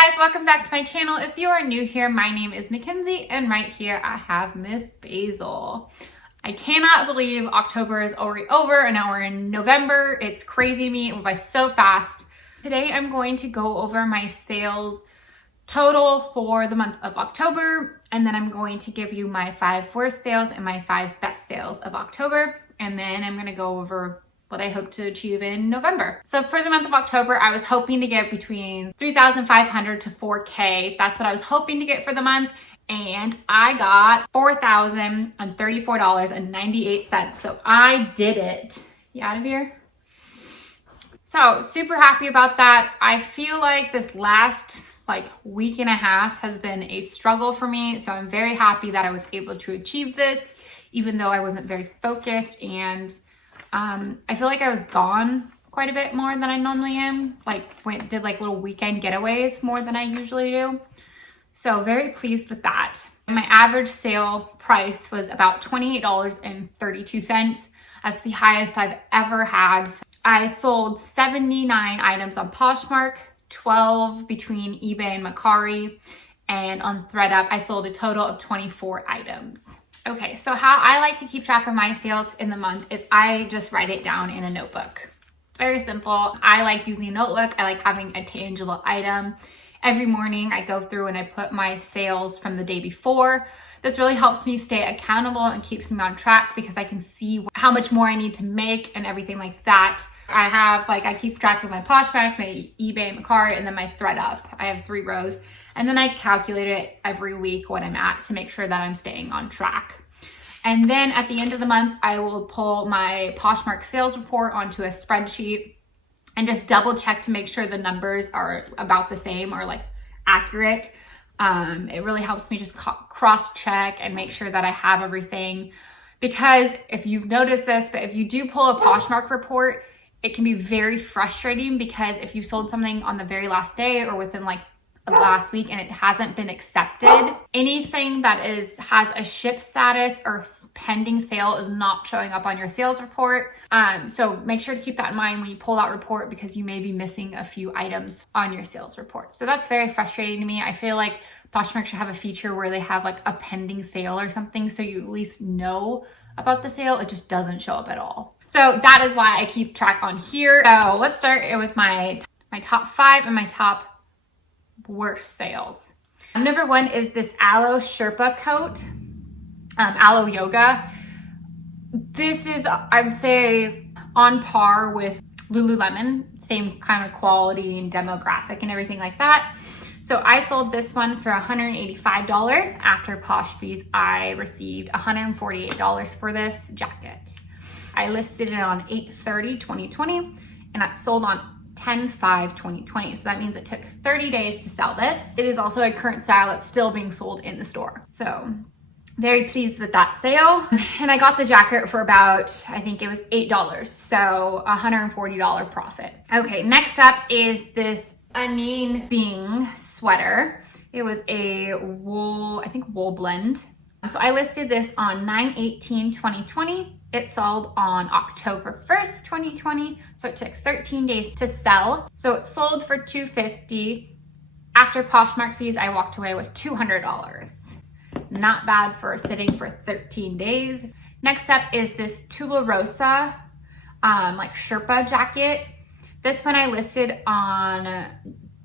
guys, welcome back to my channel. If you are new here, my name is Mackenzie, and right here I have Miss Basil. I cannot believe October is already over and now we're in November. It's crazy to me, it went by so fast. Today I'm going to go over my sales total for the month of October, and then I'm going to give you my 5 worst sales and my 5 best sales of October, and then I'm going to go over what I hope to achieve in November. So for the month of October, I was hoping to get between $3,500 to $4K. That's what I was hoping to get for the month. And I got $4,034.98. So I did it. You out of here? So super happy about that. I feel like this last week and a half has been a struggle for me. So I'm very happy that I was able to achieve this, even though I wasn't very focused, and I feel like I was gone quite a bit more than I normally am. Did little weekend getaways more than I usually do. So very pleased with that. My average sale price was about $28.32. That's the highest I've ever had. I sold 79 items on Poshmark, 12 between eBay and Mercari, and on ThredUp, I sold a total of 24 items. Okay, so how I like to keep track of my sales in the month is I just write it down in a notebook. Very simple. I like using a notebook. I like having a tangible item. Every morning I go through and I put my sales from the day before. This really helps me stay accountable and keeps me on track because I can see how much more I need to make and everything like that. I have I keep track of my Poshmark, my eBay, Mercari, and then my ThredUp. I have 3 rows. And then I calculate it every week what I'm at to make sure that I'm staying on track. And then at the end of the month, I will pull my Poshmark sales report onto a spreadsheet and just double check to make sure the numbers are about the same or accurate. It really helps me just cross check and make sure that I have everything. Because if you've noticed this, but if you do pull a Poshmark report, it can be very frustrating because if you sold something on the very last day or within last week and it hasn't been accepted, anything that has a ship status or pending sale is not showing up on your sales report. So make sure to keep that in mind when you pull that report because you may be missing a few items on your sales report. So that's very frustrating to me. I feel like Poshmark should have a feature where they have a pending sale or something so you at least know about the sale. It just doesn't show up at all. So that is why I keep track on here. So let's start with my top 5 and my top worst sales. Number 1 is this Aloe Sherpa coat, Aloe Yoga. This is, I would say, on par with Lululemon, same kind of quality and demographic and everything like that. So I sold this one for $185. After Posh fees, I received $148 for this jacket. I listed it on 8/30/2020 and I sold on 10/5/2020. So that means it took 30 days to sell this. It is also a current style that's still being sold in the store. So very pleased with that sale. And I got the jacket for about, I think it was $8. So $140 profit. Okay, next up is this Anine Bing sweater. It was a wool, I think wool blend. So I listed this on 9/18/2020. It sold on October 1st, 2020. So it took 13 days to sell. So it sold for $250. After Poshmark fees, I walked away with $200. Not bad for sitting for 13 days. Next up is this Tularosa Sherpa jacket. This one I listed on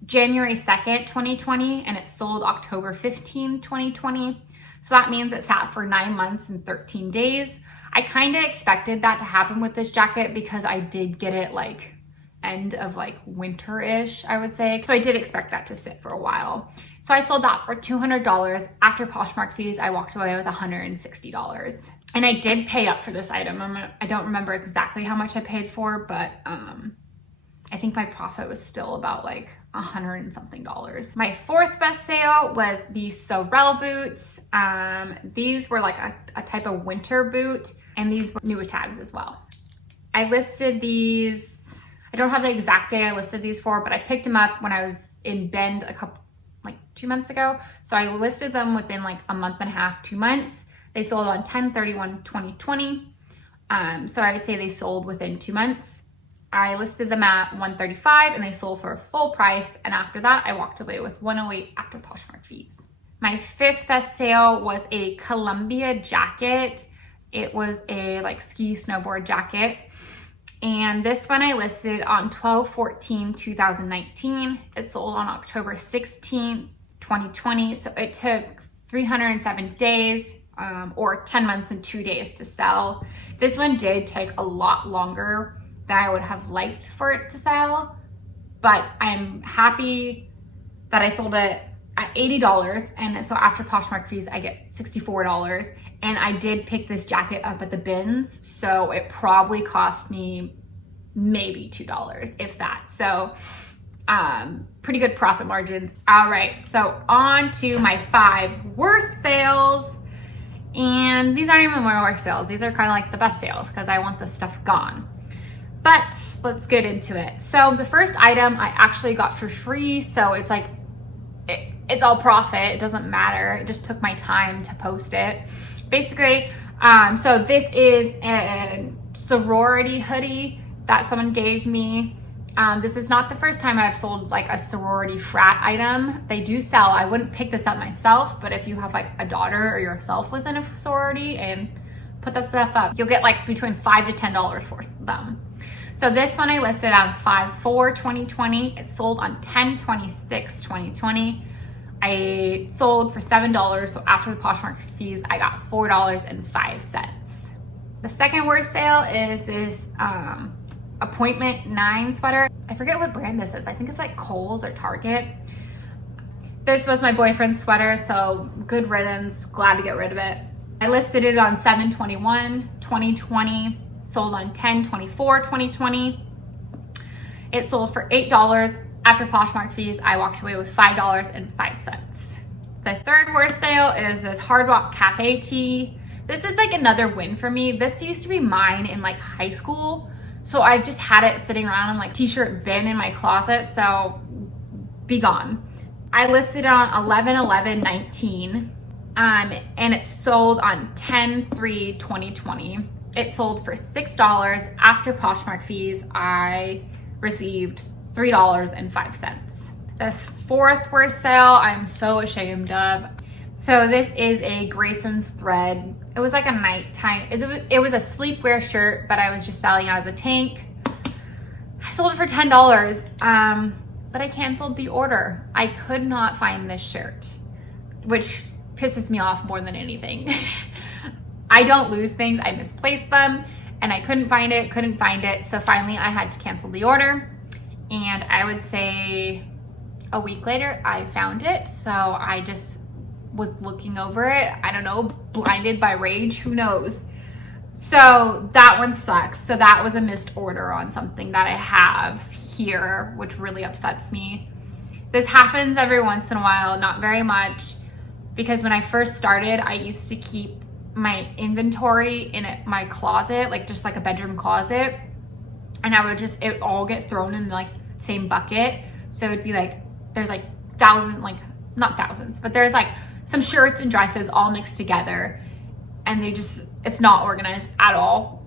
January 2nd, 2020, and it sold October 15, 2020. So that means it sat for 9 months and 13 days. I kind of expected that to happen with this jacket because I did get it end of winter-ish, I would say. So I did expect that to sit for a while. So I sold that for $200. After Poshmark fees, I walked away with $160. And I did pay up for this item. I don't remember exactly how much I paid for, but I think my profit was still about $100 and something. My 4th best sale was these Sorel boots. These were a type of winter boot, and these were new with tags as well. I listed these, I don't have the exact day I listed these for, but I picked them up when I was in Bend 2 months ago. So I listed them within a month and a half, 2 months. They sold on 10/31/2020. So I would say they sold within 2 months. I listed them at $135 and they sold for a full price. And after that, I walked away with $108 after Poshmark fees. My fifth best sale was a Columbia jacket. It was a like ski snowboard jacket. And this one I listed on 12/14/2019. It sold on October 16, 2020. So it took 307 days or 10 months and 2 days to sell. This one did take a lot longer than I would have liked for it to sell, but I'm happy that I sold it at $80. And so after Poshmark fees, I get $64. And I did pick this jacket up at the bins, so it probably cost me maybe $2, if that. So pretty good profit margins. All right, so on to my 5 worst sales. And these aren't even my worst sales. These are kind of like the best sales because I want this stuff gone. But let's get into it. So the first item I actually got for free. So it's like, it's all profit. It doesn't matter. It just took my time to post it. Basically, so this is a sorority hoodie that someone gave me. This is not the first time I've sold like a sorority frat item. They do sell. I wouldn't pick this up myself, but if you have like a daughter or yourself was in a sorority and put that stuff up, you'll get like between $5 to $10 for them. So this one I listed on 5/4/2020. It sold on 10/26/2020. I sold for $7, so after the Poshmark fees, I got $4.05. The second worst sale is this Appointment 9 sweater. I forget what brand this is. I think it's like Kohl's or Target. This was my boyfriend's sweater, so good riddance, glad to get rid of it. I listed it on 7/21/2020, sold on 10/24/2020. It sold for $8. After Poshmark fees, I walked away with $5.05. The third worst sale is this Hard Rock Cafe tee. This is like another win for me. This used to be mine in like high school. So I've just had it sitting around in like t-shirt bin in my closet. So be gone. I listed it on 11/11/19 and it sold on 10/3/2020. It sold for $6. After Poshmark fees, I received $3.05. This fourth worst sale I'm so ashamed of. So this is a Grayson's thread. It was like a nighttime, it was a sleepwear shirt, but I was just selling it as a tank. I sold it for $10, but I canceled the order. I could not find this shirt, which pisses me off more than anything. I don't lose things, I misplaced them, and I couldn't find it. So finally I had to cancel the order. And I would say a week later, I found it. So I just was looking over it. I don't know, blinded by rage, who knows? So that one sucks. So that was a missed order on something that I have here, which really upsets me. This happens every once in a while, not very much, because when I first started, I used to keep my inventory in my closet, like just like a bedroom closet. And I would just, it would all get thrown in like same bucket. So it'd be like, there's like not thousands, but there's like some shirts and dresses all mixed together, and it's not organized at all.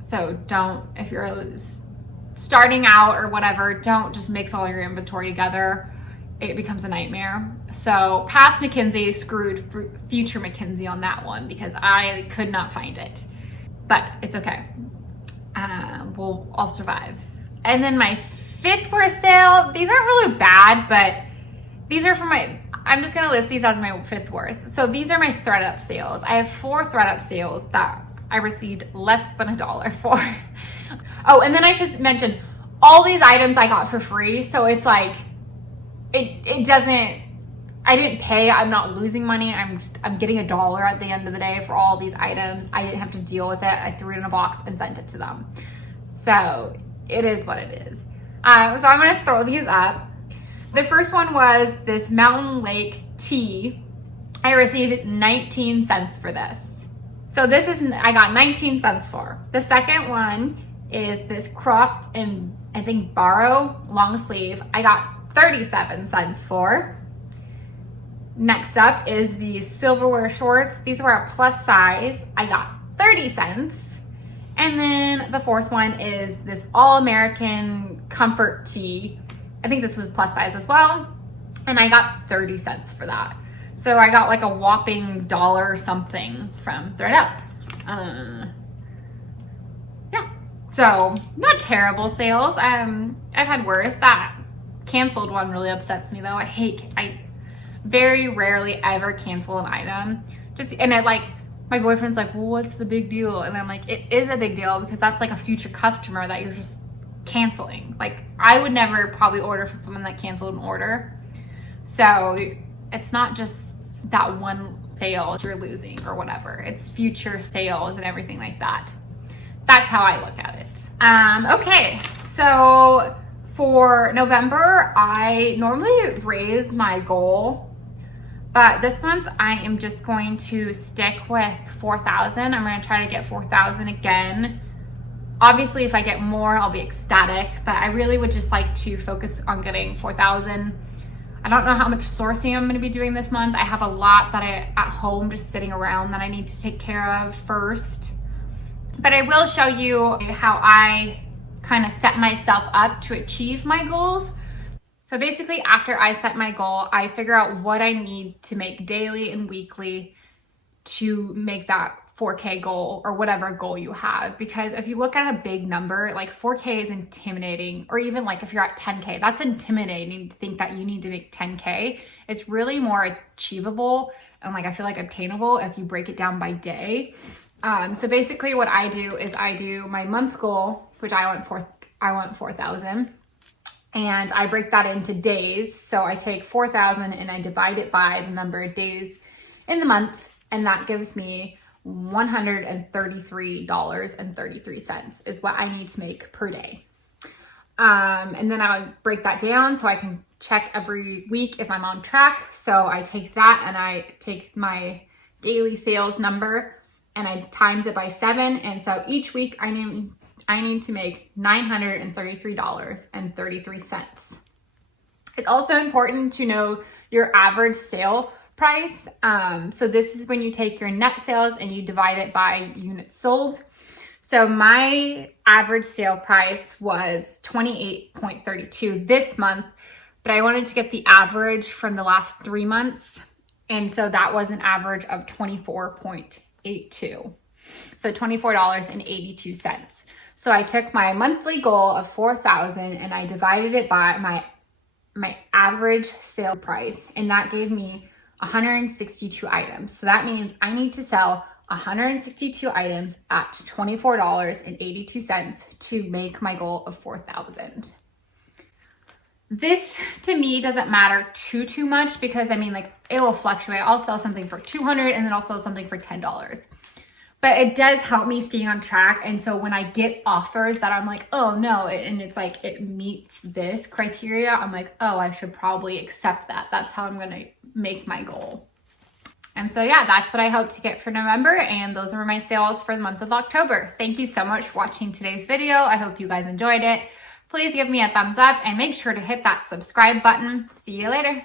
So don't, if you're starting out or whatever, don't just mix all your inventory together. It becomes a nightmare. So past McKinsey screwed future McKinsey on that one because I could not find it, but it's okay. I'll survive. And then my fifth worst sale, these aren't really bad, but these are I'm just gonna list these as my fifth worst. So these are my ThredUp sales. I have 4 ThredUp sales that I received less than $1 for. Oh, and then I should mention, all these items I got for free. So it's like, I didn't pay, I'm not losing money. I'm getting $1 at the end of the day for all these items. I didn't have to deal with it. I threw it in a box and sent it to them. So it is what it is. So I'm gonna throw these up. The first one was this Mountain Lake tee. I received 19 cents for this. So I got 19 cents for. The second one is this Croft and I think Barrow long sleeve. I got 37 cents for. Next up is the silverware shorts. These were a plus size. I got 30 cents. And And then the fourth one is this all-American comfort tee. I think this was plus size as well. And I got 30 cents for that. So I got like a whopping $1 something from ThredUp. Yeah, so not terrible sales. I've had worse. That canceled one really upsets me though. I very rarely ever cancel an item. My boyfriend's like, well, what's the big deal? And I'm like, it is a big deal because that's like a future customer that you're just canceling. Like, I would never probably order from someone that canceled an order. So it's not just that one sale you're losing or whatever. It's future sales and everything like that. That's how I look at it. Okay, so for November, I normally raise my goal, but this month I am just going to stick with 4,000. I'm going to try to get 4,000 again. Obviously, if I get more, I'll be ecstatic, but I really would just like to focus on getting 4,000. I don't know how much sourcing I'm going to be doing this month. I have a lot that at home just sitting around that I need to take care of first. But I will show you how I kind of set myself up to achieve my goals. So basically, after I set my goal, I figure out what I need to make daily and weekly to make that 4K goal or whatever goal you have. Because if you look at a big number, like 4K is intimidating, or even like if you're at 10K, that's intimidating to think that you need to make 10K. It's really more achievable and like I feel like obtainable if you break it down by day. So basically what I do is I do my month goal, which I want 4,000. And I break that into days. So I take 4,000 and I divide it by the number of days in the month. And that gives me $133.33 is what I need to make per day. And then I would break that down so I can check every week if I'm on track. So I take that and I take my daily sales number and I times it by 7. And so each week I need to make $933.33. It's also important to know your average sale price. So this is when you take your net sales and you divide it by units sold. So my average sale price was $28.32 this month, but I wanted to get the average from the last 3 months. And so that was an average of $24.82. So $24.82. So I took my monthly goal of 4,000 and I divided it by my average sale price, and that gave me 162 items. So that means I need to sell 162 items at $24.82 to make my goal of 4,000. This to me doesn't matter too much because I mean, like, it will fluctuate. I'll sell something for $200 and then I'll sell something for $10. But it does help me stay on track. And so when I get offers that I'm like, oh no, and it's like, it meets this criteria, I'm like, oh, I should probably accept that. That's how I'm going to make my goal. And so yeah, that's what I hope to get for November. And those are my sales for the month of October. Thank you so much for watching today's video. I hope you guys enjoyed it. Please give me a thumbs up and make sure to hit that subscribe button. See you later.